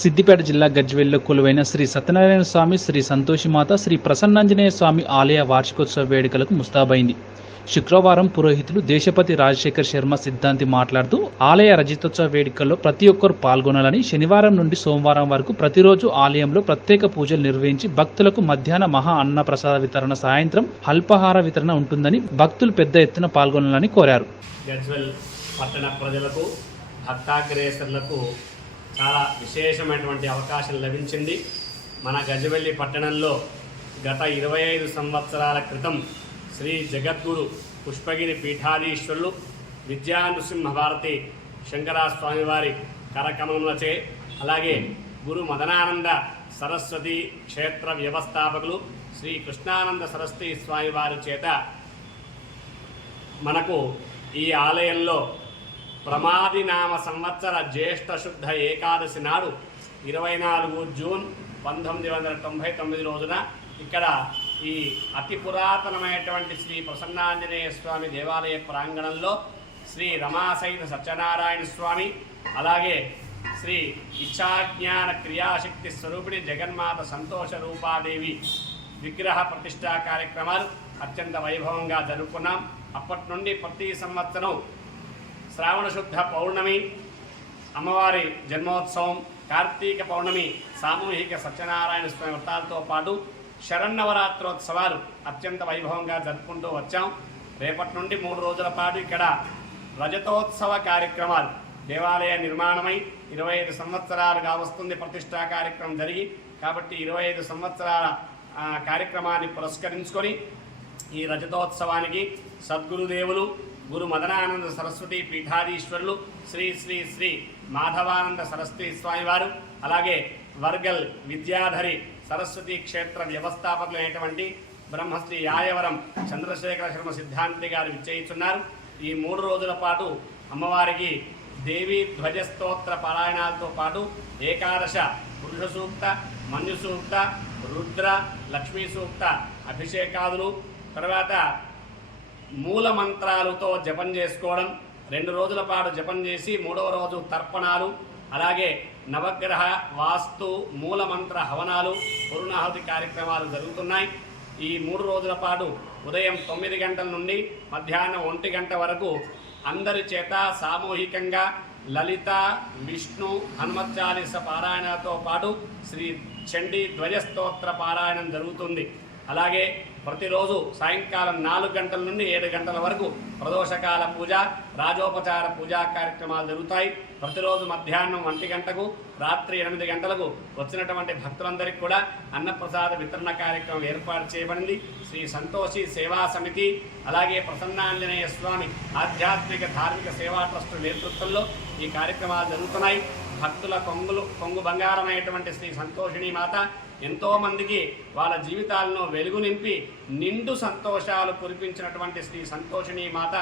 సిద్దిపేట జిల్లా గజ్వేల్లో కొలువైన శ్రీ సత్యనారాయణ స్వామి, శ్రీ సంతోషిమాత, శ్రీ ప్రసన్నాంజనేయ స్వామి ఆలయ వార్షికోత్సవ వేడుకలకు ముస్తాబైంది. శుక్రవారం పురోహితులు దేశపతి రాజశేఖర్ శర్మ సిద్ధాంతి మాట్లాడుతూ ఆలయ రజతోత్సవ వేడుకల్లో ప్రతి ఒక్కరూ పాల్గొనాలని, శనివారం నుండి సోమవారం వరకు ప్రతిరోజు ఆలయంలో ప్రత్యేక పూజలు నిర్వహించి భక్తులకు మధ్యాహ్న మహా అన్న ప్రసాద వితరణ, సాయంత్రం అల్పాహార వితరణ ఉంటుందని భక్తులు పెద్ద ఎత్తున పాల్గొనాలని కోరారు. గజ్వేల్ పట్టణ ప్రజలకు, భక్తాగ్రేసర్లకు చాలా విశేషమైనటువంటి అవకాశం లభించింది. మన గజవెల్లి పట్టణంలో గత 25 సంవత్సరాల క్రితం శ్రీ జగద్గురు పుష్పగిరి పీఠాధీశ్వరులు విద్యానృసింహ భారతి శంకరస్వామి వారి కరకమలములచే, అలాగే గురు మదనానంద సరస్వతి క్షేత్ర వ్యవస్థాపకులు శ్రీ కృష్ణానంద సరస్వతి స్వామి వారి చేత మనకు ఈ ఆలయంలో ప్రమాదినామ సంవత్సర జ్యేష్ఠ శుద్ధ ఏకాదశి నాడు 24 జూన్ 1999 రోజున ఇక్కడ ఈ అతి పురాతనమైనటువంటి శ్రీ ప్రసన్నాంజనేయ స్వామి దేవాలయ ప్రాంగణంలో శ్రీ రమాసైన సత్యనారాయణ స్వామి, అలాగే శ్రీ ఇచ్ఛాజ్ఞాన క్రియాశక్తి స్వరూపిణి జగన్మాత సంతోష రూపాదేవి విగ్రహ ప్రతిష్టా కార్యక్రమాలు అత్యంత వైభవంగా జరుపుకున్నాం. అప్పటి నుండి ప్రతి సంవత్సరం శ్రావణ శుద్ధ పౌర్ణమి అమ్మవారి జన్మోత్సవం, కార్తీక పౌర్ణమి సామూహిక సత్యనారాయణ స్వామి వ్రతాలతో పాటు శరన్నవరాత్రోత్సవాలు అత్యంత వైభవంగా జరుపుకుంటూ వచ్చాం. రేపటి నుండి 3 రోజుల పాటు ఇక్కడ రజతోత్సవ కార్యక్రమాలు, దేవాలయ నిర్మాణమై 25 సంవత్సరాలుగా వస్తుంది ప్రతిష్టా కార్యక్రమం జరిగి, కాబట్టి 25 సంవత్సరాల కార్యక్రమాన్ని పురస్కరించుకొని ఈ రజతోత్సవానికి సద్గురుదేవులు గురు మదనానంద సరస్వతి పీఠాధీశ్వరులు శ్రీ శ్రీ శ్రీ మాధవానంద సరస్వతి స్వామివారు, అలాగే వర్గల్ విద్యాధరి సరస్వతి క్షేత్ర వ్యవస్థాపకులైనటువంటి బ్రహ్మశ్రీ యాయవరం చంద్రశేఖర శర్మ సిద్ధాంతి గారు విచ్చేయిస్తున్నారు. ఈ 3 రోజుల పాటు అమ్మవారికి దేవి ధ్వజస్తోత్ర పారాయణాలతో పాటు ఏకాదశ పురుష సూక్త, మన్యు సూక్త, రుద్ర, లక్ష్మీ సూక్త అభిషేకాదులు, తర్వాత మూల మంత్రాలతో జపం చేసుకోవడం, 2 రోజుల పాటు జపం చేసి 3వ రోజు తర్పణాలు, అలాగే నవగ్రహ వాస్తు మూల మంత్ర హవనాలు, పూర్ణాహుతి కార్యక్రమాలు జరుగుతున్నాయి. ఈ 3 రోజుల పాటు ఉదయం 9 గంటల నుండి మధ్యాహ్నం 1 గంట వరకు అందరి చేత సామూహికంగా లలిత, విష్ణు, హనుమత్ చాలీస పారాయణతో పాటు శ్రీ చండీ ధ్వజస్తోత్ర పారాయణం జరుగుతుంది. అలాగే ప్రతిరోజు సాయంకాలం 4 గంటల నుండి 7 గంటల వరకు ప్రదోషకాల పూజ, రాజోపచార పూజా కార్యక్రమాలు జరుగుతాయి. ప్రతిరోజు మధ్యాహ్నం 1 గంటకు, రాత్రి 8 గంటలకు వచ్చినటువంటి భక్తులందరికీ కూడా అన్నప్రసాద వితరణ కార్యక్రమం ఏర్పాటు చేయబడింది. శ్రీ సంతోషి సేవా సమితి, అలాగే ప్రసన్నాంజనేయ స్వామి ఆధ్యాత్మిక ధార్మిక సేవా ట్రస్ట్ నేతృత్వంలో ఈ కార్యక్రమాలు జరుగుతున్నాయి. భక్తుల కొంగు బంగారమైనటువంటి శ్రీ సంతోషిణీ మాత ఎంతోమందికి వాళ్ళ జీవితాలను వెలుగు నింపి నిండు సంతోషాలు కురిపించినటువంటి శ్రీ సంతోషిణీ మాత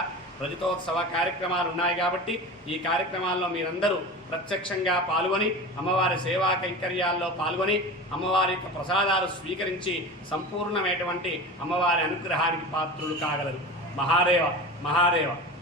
రజతోత్సవ కార్యక్రమాలు ఉన్నాయి. కాబట్టి ఈ కార్యక్రమాల్లో మీరందరూ ప్రత్యక్షంగా పాల్గొని అమ్మవారి సేవా కైంకర్యాల్లో పాల్గొని అమ్మవారి యొక్క ప్రసాదాలు స్వీకరించి సంపూర్ణమైనటువంటి అమ్మవారి అనుగ్రహానికి పాత్రులు కాగలరు. మహాదేవ మహాదేవ.